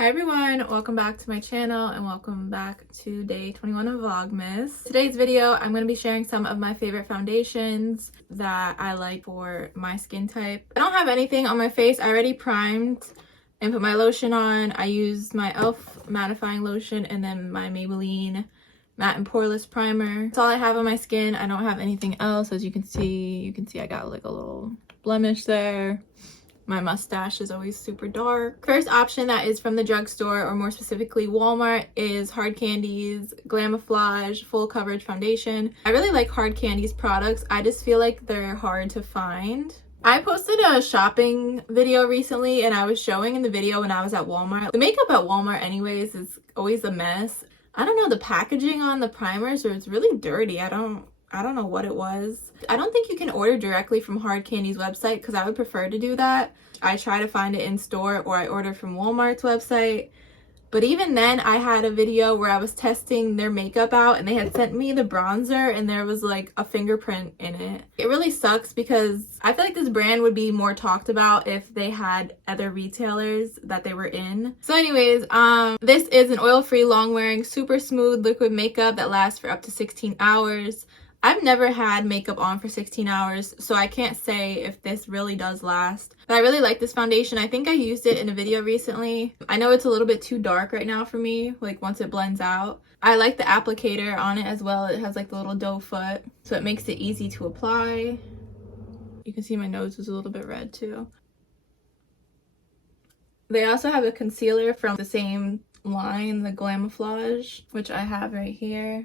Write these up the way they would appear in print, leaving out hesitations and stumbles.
Hi everyone, welcome back to my channel and welcome back to day 21 of Vlogmas. Today's video, I'm going to be sharing some of my favorite foundations that I like for my skin type. I don't have anything on my face. I already primed and put my lotion on. I used my e.l.f. mattifying lotion and then my Maybelline matte and poreless primer. That's all I have on my skin. I don't have anything else. As you can see I got like a little blemish there. My mustache is always super dark. First option that is from the drugstore, or more specifically Walmart, is Hard Candies Glamoflauge Full Coverage Foundation. I really like Hard Candies products. I just feel like they're hard to find. I posted a shopping video recently and I was showing in the video when I was at Walmart. The makeup at Walmart anyways is always a mess. I don't know, the packaging on the primers, or it's really dirty. I don't know what it was. I don't think you can order directly from Hard Candy's website because I would prefer to do that. I try to find it in store, or I order from Walmart's website. But even then, I had a video where I was testing their makeup out and they had sent me the bronzer and there was like a fingerprint in it. It really sucks because I feel like this brand would be more talked about if they had other retailers that they were in. So anyways, this is an oil-free, long-wearing, super smooth liquid makeup that lasts for up to 16 hours. I've never had makeup on for 16 hours, so I can't say if this really does last. But I really like this foundation. I think I used it in a video recently. I know it's a little bit too dark right now for me, like once it blends out. I like the applicator on it as well. It has like the little doe foot, so it makes it easy to apply. You can see my nose is a little bit red too. They also have a concealer from the same line, the Glamoflauge, which I have right here.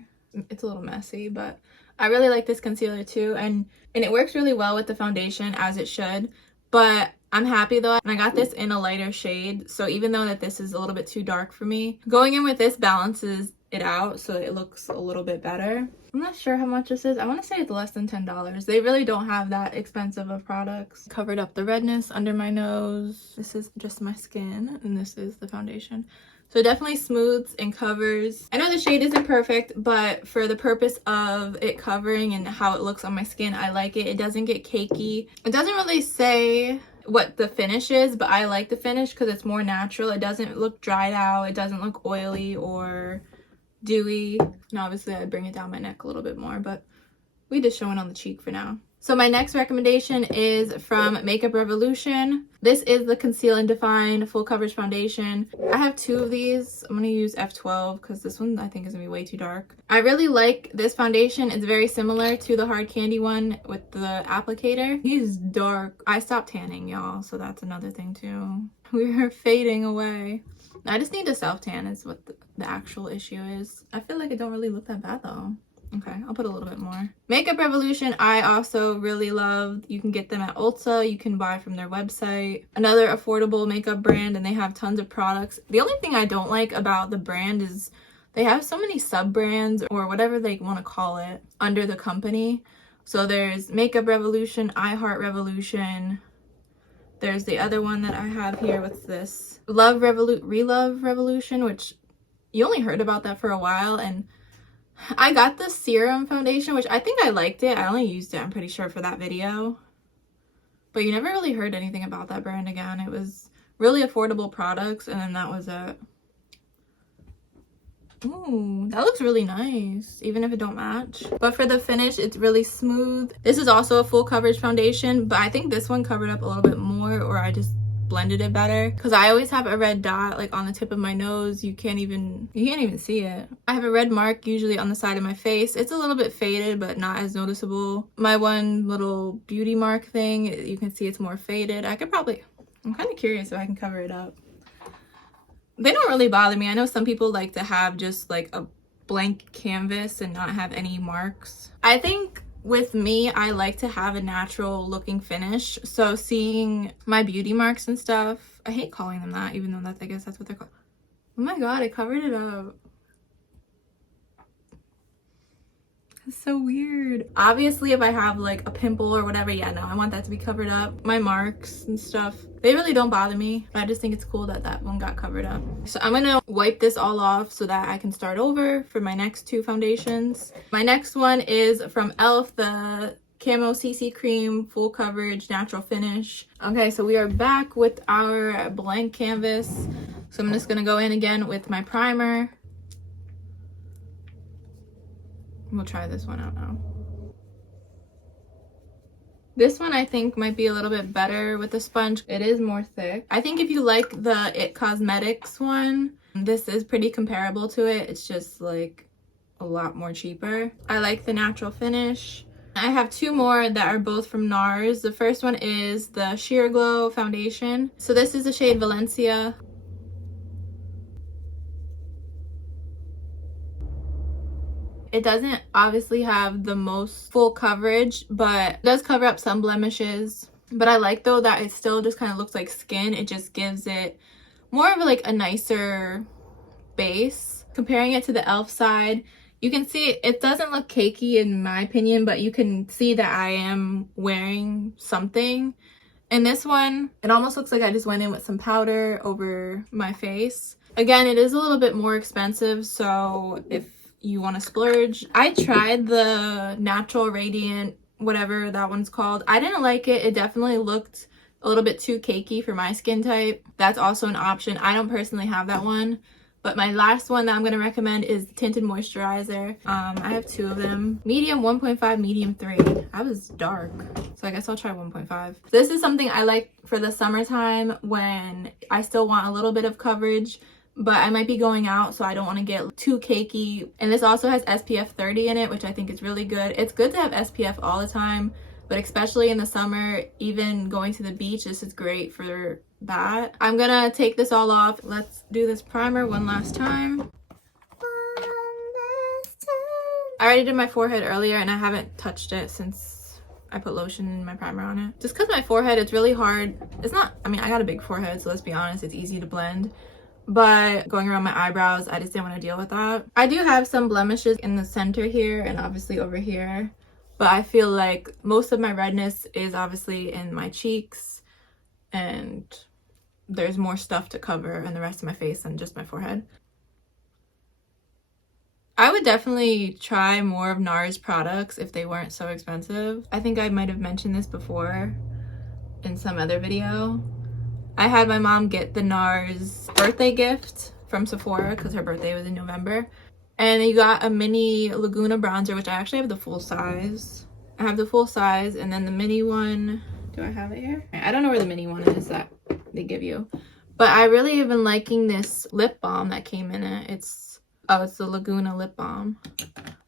It's a little messy, but I really like this concealer too, and it works really well with the foundation, as it should. But I'm happy though, and I got this in a lighter shade, so even though that this is a little bit too dark for me, going in with this balances it out so it looks a little bit better. I'm not sure how much this is. I want to say it's less than $10. They really don't have that expensive of products. Covered up the redness under my nose. This is just my skin, and this is the foundation. So it definitely smooths and covers. I know the shade isn't perfect, but for the purpose of it covering and how it looks on my skin, I like it. It doesn't get cakey. It doesn't really say what the finish is, but I like the finish because it's more natural. It doesn't look dried out. It doesn't look oily or dewy. And obviously I bring it down my neck a little bit more, but we just showing on the cheek for now. So my next recommendation is from Makeup Revolution. This is the Conceal and Define Full Coverage Foundation. I have two of these. I'm going to use F12 because this one I think is going to be way too dark. I really like this foundation. It's very similar to the Hard Candy one with the applicator. He's dark. I stopped tanning, y'all, so that's another thing too. We are fading away. I just need to self-tan is what the actual issue is. I feel like it don't really look that bad though. Okay, I'll put a little bit more. Makeup Revolution, I also really love. You can get them at Ulta. You can buy from their website. Another affordable makeup brand, and they have tons of products. The only thing I don't like about the brand is they have so many sub-brands, or whatever they want to call it, under the company. So there's Makeup Revolution, iHeart Revolution. There's the other one that I have here. What's this? Relove Revolution, which you only heard about that for a while, and I got the serum foundation, which I think I liked it. I only used it, I'm pretty sure, for that video. But you never really heard anything about that brand again. It was really affordable products, and then that was it. Ooh, that looks really nice, even if it don't match. But for the finish, it's really smooth. This is also a full coverage foundation, but I think this one covered up a little bit more, or I just blended it better, because I always have a red dot like on the tip of my nose. You can't even see it. I have a red mark usually on the side of my face. It's a little bit faded, but not as noticeable. My one little beauty mark thing, you can see it's more faded. I'm kind of curious if I can cover it up. They don't really bother me. I know some people like to have just like a blank canvas and not have any marks. I think with me, I like to have a natural looking finish. So seeing my beauty marks and stuff, I hate calling them that, even though I guess that's what they're called. Oh my god, I covered it up. It's so weird. Obviously, if I have like a pimple or whatever, yeah, no, I want that to be covered up. My marks and stuff, they really don't bother me. I just think it's cool that that one got covered up. So I'm gonna wipe this all off so that I can start over for my next two foundations. My next one is from e.l.f. the Camo CC Cream, full coverage, natural finish. Okay, so we are back with our blank canvas. So I'm just gonna go in again with my primer. We'll try this one out now. This one I think might be a little bit better with the sponge. It is more thick. I think if you like the It Cosmetics one, this is pretty comparable to it. It's just like a lot more cheaper. I like the natural finish. I have two more that are both from NARS. The first one is the Sheer Glow foundation. So this is the shade Valencia. It doesn't obviously have the most full coverage, but it does cover up some blemishes. But I like though that it still just kind of looks like skin. It just gives it more of like a nicer base. Comparing it to the e.l.f. side, you can see it doesn't look cakey in my opinion, but you can see that I am wearing something. And this one, it almost looks like I just went in with some powder over my face. Again, it is a little bit more expensive, so if you want to splurge. I tried the Natural Radiant, whatever that one's called. I didn't like it. It definitely looked a little bit too cakey for my skin type. That's also an option. I don't personally have that one. But my last one that I'm going to recommend is Tinted Moisturizer. I have two of them. Medium 1.5, medium 3. I was dark, so I guess I'll try 1.5. This is something I like for the summertime when I still want a little bit of coverage, but I might be going out, so I don't want to get too cakey. And this also has SPF 30 in it, which I think is really good. It's good to have SPF all the time, but especially in the summer, even going to the beach, this is great for that. I'm gonna take this all off. Let's do this primer one last time. I already did my forehead earlier and I haven't touched it since I put lotion in my primer on it. Just because my forehead, it's really hard. It's not, I mean, I got a big forehead, so let's be honest, it's easy to blend. But going around my eyebrows, I just didn't want to deal with that. I do have some blemishes in the center here and obviously over here. But I feel like most of my redness is obviously in my cheeks, and there's more stuff to cover in the rest of my face than just my forehead. I would definitely try more of NARS products if they weren't so expensive. I think I might have mentioned this before in some other video. I had my mom get the NARS birthday gift from Sephora because her birthday was in November. And you got a mini Laguna bronzer, which I actually have the full size. I have the full size, and then the mini one, do I have it here? I don't know where the mini one is that they give you. But I really have been liking this lip balm that came in it. It's the Laguna lip balm.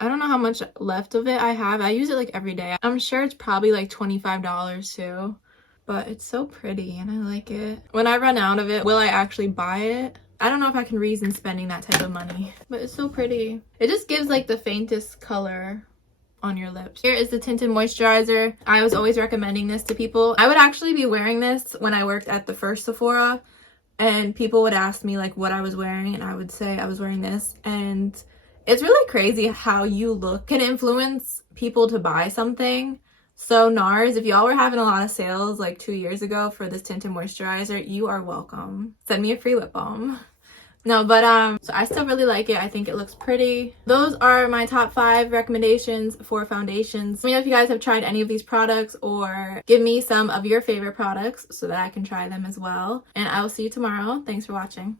I don't know how much left of it I have. I use it like every day. I'm sure it's probably like $25 too. But it's so pretty and I like it. When I run out of it, will I actually buy it? I don't know if I can reason spending that type of money, but it's so pretty. It just gives like the faintest color on your lips. Here is the Tinted Moisturizer. I was always recommending this to people. I would actually be wearing this when I worked at the first Sephora, and people would ask me like what I was wearing, and I would say I was wearing this. And it's really crazy how you look can influence people to buy something. So NARS, if y'all were having a lot of sales like 2 years ago for this Tinted Moisturizer, you are welcome. Send me a free lip balm. No, but so I still really like it. I think it looks pretty. Those are my top 5 recommendations for foundations. Let me know if you guys have tried any of these products, or give me some of your favorite products so that I can try them as well. And I will see you tomorrow. Thanks for watching.